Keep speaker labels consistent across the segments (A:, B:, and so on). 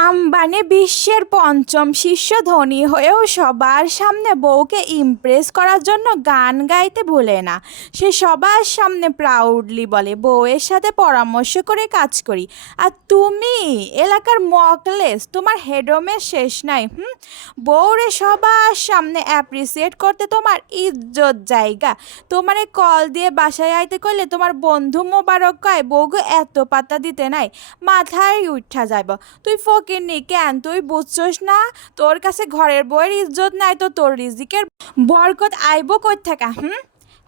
A: আম্বানি বিশ্বের পঞ্চম শীর্ষ ধনী হয়েও সবার সামনে বউকে ইমপ্রেস করার জন্য গান গাইতে ভুলে না। সে সবার সামনে প্রাউডলি বলে, বউয়ের সাথে পরামর্শ করে কাজ করি। আর তুমি, এলাকার মকলেস তোমার হেডমের শেষ নাই, হুম? বউরে সবার সামনে অ্যাপ্রিসিয়েট করতে তোমার ইজ্জত জায়গা। তোমারে কল দিয়ে বাসায় আইতে করলে তোমার বন্ধু মোবারক কয়, বউগো এত পাতা দিতে নাই, মাথায় উঠা যাইব। তুই ফকির নি কেন তুই বুঝছস না? তোর কাছে ঘরের বইয়ের ইজ্জত নাই তো তোর রিজিকের বরকত আইব কই থাকা হুম?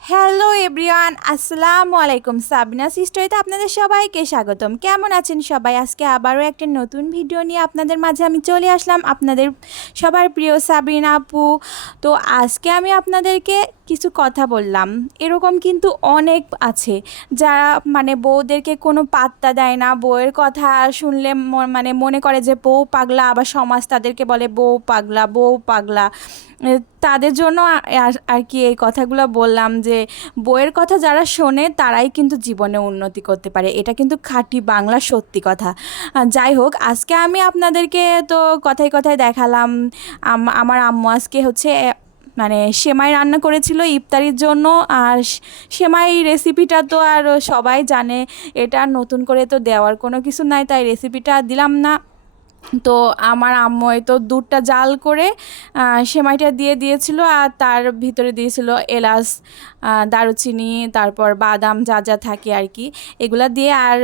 A: হ্যালো এভরিওয়ান আসসালামু আলাইকুম। সাবিনা সিস্টরিতে আপনাদের সবাইকে স্বাগতম। কেমন আছেন সবাই? আজকে আবারও একটা নতুন ভিডিও নিয়ে আপনাদের মাঝে আমি চলে আসলাম। আপনাদের সবার প্রিয় সাবিনা আপু। তো আজকে আমি আপনাদেরকে কিছু কথা বললাম। এরকম কিন্তু অনেক আছে। যারা মানে বউদেরকে কোনো পাত্তা দেয় না, বউয়ের কথা শুনলে মানে মনে করে যে বউ পাগলা, আবার সমাজ তাদেরকে বলে বউ পাগলা বউ পাগলা। তাদের জন্য আর কি এই কথাগুলো বললাম যে বইয়ের কথা যারা শোনে তারাই কিন্তু জীবনে উন্নতি করতে পারে। এটা কিন্তু খাঁটি বাংলা সত্যি কথা। যাই হোক, আজকে আমি আপনাদেরকে তো কথায় কথায় দেখালাম। আমার আম্মু আজকে হচ্ছে মানে সেমাই রান্না করেছিল ইফতারির জন্য, আর সেমাই রেসিপিটা তো আর সবাই জানে, এটা নতুন করে তো দেওয়ার কোনো কিছু নাই, তাই রেসিপিটা দিলাম না। তো আমার আম্মু তো দুধটা জাল করে সেমাইটা দিয়ে দিয়েছিল, আর তার ভিতরে দিয়েছিল এলাচ দারুচিনি, তারপর বাদাম যা যা থাকে আর কি, এগুলা দিয়ে আর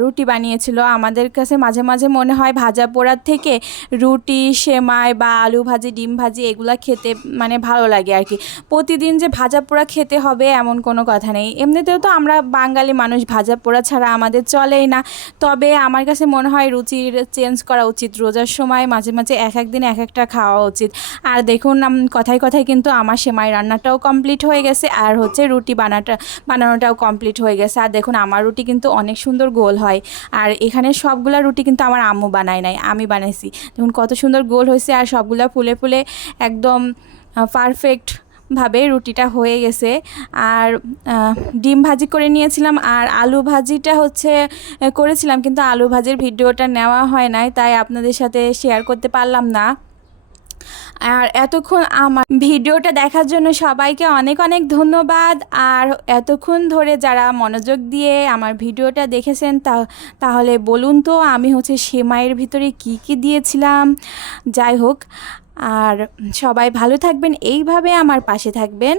A: রুটি বানিয়েছিল। আমাদের কাছে মাঝে মাঝে মনে হয় ভাজা পোড়ার থেকে রুটি, সেমাই বা আলু ভাজি, ডিম ভাজি এগুলা খেতে মানে ভালো লাগে আর কি। প্রতিদিন যে ভাজা পোড়া খেতে হবে এমন কোনো কথা নেই। এমনিতেও তো আমরা বাঙালি মানুষ, ভাজা পোড়া ছাড়া আমাদের চলেই না। তবে আমার কাছে মনে হয় রুচির চেঞ্জ করা উচিত। রোজার সময় মাঝে মাঝে এক এক দিন এক একটা খাওয়া উচিত। আর দেখুন কথায় কথায় কিন্তু আমার সেমাই রান্নাটাও কমপ্লিট হয়ে গেছে। আর হচ্ছে রুটি বানাটা, বানানোটাও কমপ্লিট হয়ে গেছে। আর দেখুন, আমার রুটি কিন্তু অনেক সুন্দর গোল হয়। আর এখানে সবগুলা রুটি কিন্তু আমার আম্মু বানায় নাই, আমি বানাইছি। দেখুন, কত সুন্দর গোল হয়েছে আর সবগুলা ফুলে ফুলে একদম পারফেক্ট ভাবে রুটিটা হয়ে গেছে। আর ডিম ভাজি করে নিয়েছিলাম আর আলু ভাজিটা হচ্ছে করেছিলাম, কিন্তু আলু ভাজির ভিডিওটা নেওয়া হয় নাই, তাই আপনাদের সাথে শেয়ার করতে পারলাম না। আর এতক্ষণ আমার ভিডিওটা দেখার জন্য সবাইকে অনেক অনেক ধন্যবাদ। আর এতক্ষণ ধরে যারা মনোযোগ দিয়ে আমার ভিডিওটা দেখেছেন তা, তাহলে বলুন তো আমি হচ্ছে সেমাইয়ের ভিতরে কি কি দিয়েছিলাম? যাই হোক, আর সবাই ভালো থাকবেন, এইভাবে আমার পাশে থাকবেন।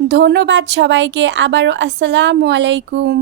A: ধন্যবাদ সবাইকে, আবারও আসসালামু আলাইকুম।